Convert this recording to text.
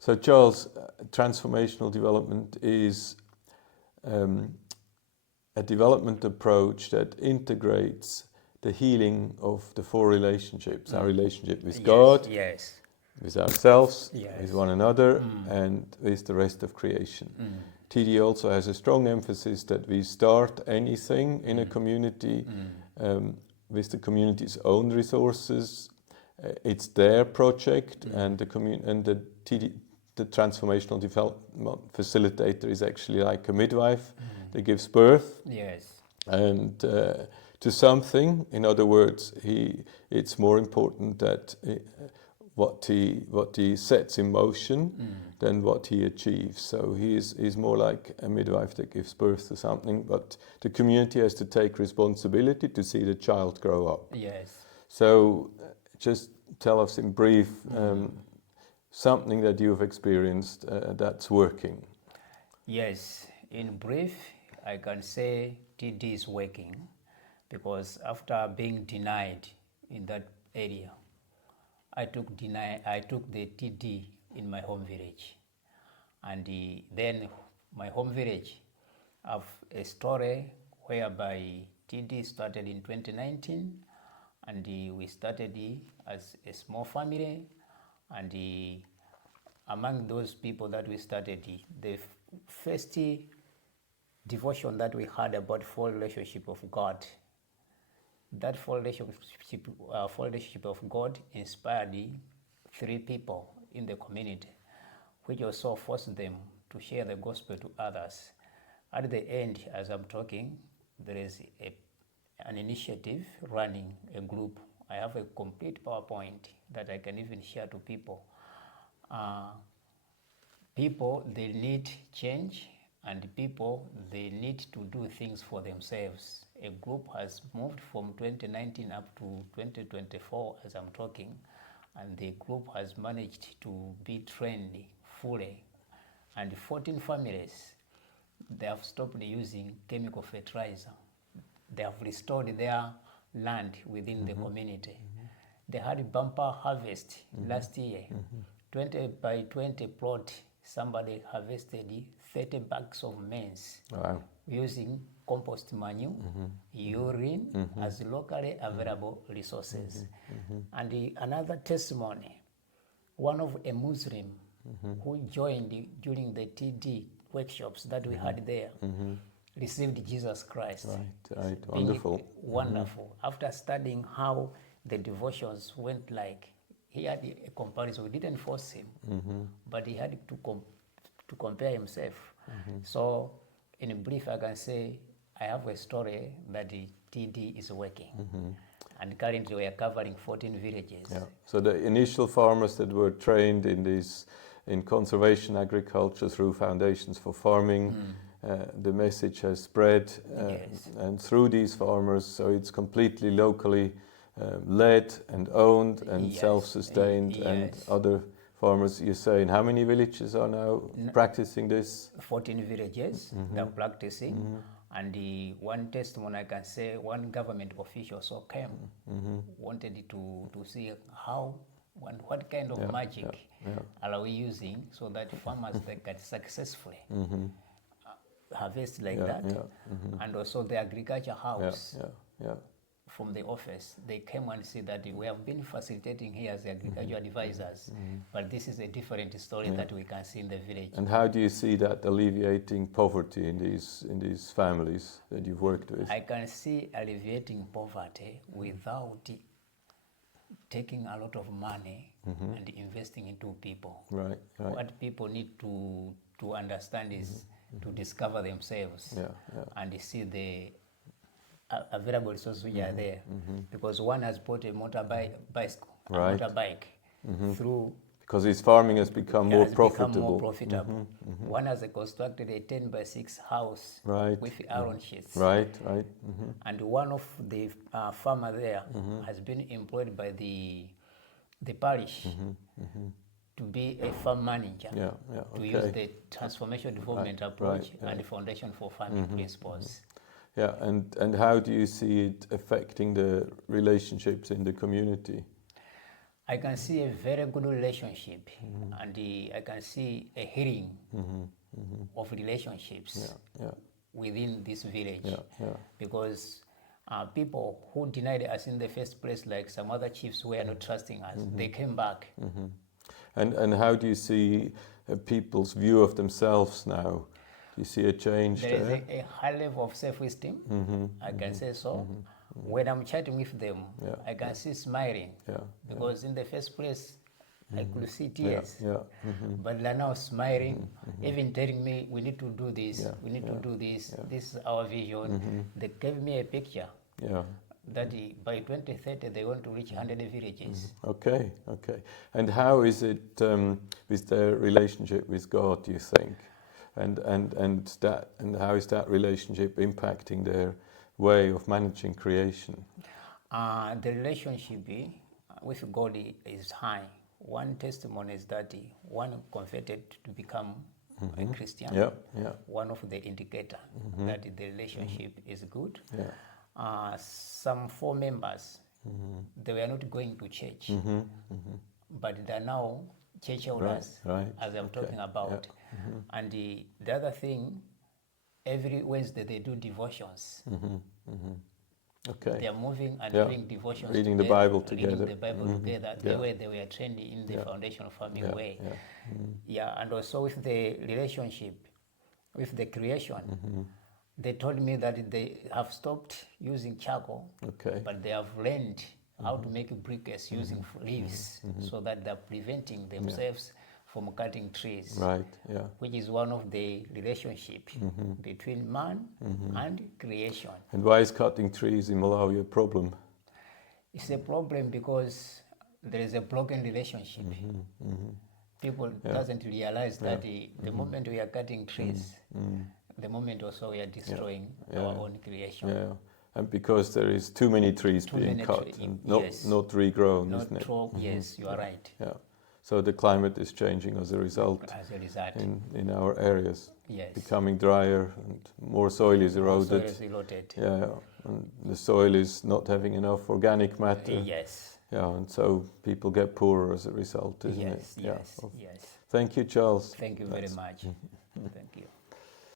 So Charles, transformational development is a development approach that integrates the healing of the four relationships, our relationship with God, Yes. with ourselves, Yes. with one another, and with the rest of creation. TD also has a strong emphasis that we start anything in a community with the community's own resources. It's their project, and the TD, the transformational development facilitator, is actually like a midwife that gives birth. Yes. And to something. In other words, it's more important that what he sets in motion than what he achieves. So he's more like a midwife that gives birth to something, but the community has to take responsibility to see the child grow up. Yes. So just tell us in brief something that you've experienced that's working. Yes, in brief, I can say TD is working, because after being denied in that area, I took the TD in my home village. And then my home village have a story whereby TD started in 2019, and we started as a small family, and among those people that we started, the first devotion that we had about full relationship of God, that full relationship of God inspired 3 people in the community, which also forced them to share the gospel to others. At the end, as I'm talking, there is an initiative running a group. I have a complete PowerPoint that I can even share to people. People, they need change, and people, they need to do things for themselves. A group has moved from 2019 up to 2024 as I'm talking, and the group has managed to be trained fully. And 14 families, they have stopped using chemical fertilizer. They have restored their land within the community. They had a bumper harvest last year. 20 by 20 plot, somebody harvested 30 bags of maize. Wow. Using compost manure, urine as locally available resources. And another testimony, one of a Muslim who joined during the TD workshops that we had there, received Jesus Christ. Right, wonderful. Wonderful. After studying how the devotions went like, he had a comparison. We didn't force him, but he had to compare himself. So in brief, I can say I have a story that the TD is working. And currently we are covering 14 villages. Yeah. So the initial farmers that were trained in conservation agriculture through Foundations for Farming, the message has spread, and through these farmers, so it's completely locally led and owned and self-sustained, and other farmers, you say, in how many villages are now practicing this? 14 villages that are practicing. And the one testimony I can say, one government official so came, wanted to see how, what kind of magic are we using so that farmers they can successfully harvest like that. And also the agriculture house from the office, they came and said that we have been facilitating here as agriculture advisors, but this is a different story that we can see in the village. And how do you see that alleviating poverty in these families that you've worked with? I can see alleviating poverty without taking a lot of money and investing into people. Right. What people need to understand is to discover themselves and see the available resources which are there, because one has bought a motorbike through, because his farming has become more profitable. One has constructed a 10 by 6 house with iron sheets. And one of the farmer there has been employed by the parish to be a farm manager, to use the transformation development approach and the Foundation for Farming principles. Yeah, and how do you see it affecting the relationships in the community? I can see a very good relationship, and I can see a healing of relationships within this village, because people who denied us in the first place, like some other chiefs who were not trusting us, they came back. And how do you see people's view of themselves now? Do you see a change There there? is a high level of self-esteem, I can say so. When I'm chatting with them, I can see smiling, because in the first place, I could see tears, but they're now smiling, even telling me, we need to do this, we need to do this, this is our vision. They gave me a picture that by 2030 they want to reach 100 villages. Okay. And how is it with their relationship with God, do you think? And how is that relationship impacting their way of managing creation? The relationship with God is high. One testimony is that one converted to become a Christian. One of the indicator that the relationship is good. Some 4 members, they were not going to church, but they are now church owners, as I'm talking about. And the other thing, every Wednesday they do devotions. They are moving and doing devotions, reading together, the Bible together. Reading the Bible together. The way they were trained in the foundation of farming way. And also with the relationship with the creation. They told me that they have stopped using charcoal, but they have learned how to make briquettes using leaves, so that they're preventing themselves from cutting trees, which is one of the relationship between man and creation. And why is cutting trees in Malawi a problem? It's a problem because there is a broken relationship. People doesn't realize that the moment we are cutting trees, the moment also we are destroying our own creation. And because there is too many trees being cut and not regrown, isn't it? Yes, you are right. So the climate is changing as a result. In our areas, becoming drier and more soil is eroded. And the soil is not having enough organic matter. And so people get poorer as a result, isn't it? Yes. Thank you, Charles. Thank you very much. Thank you.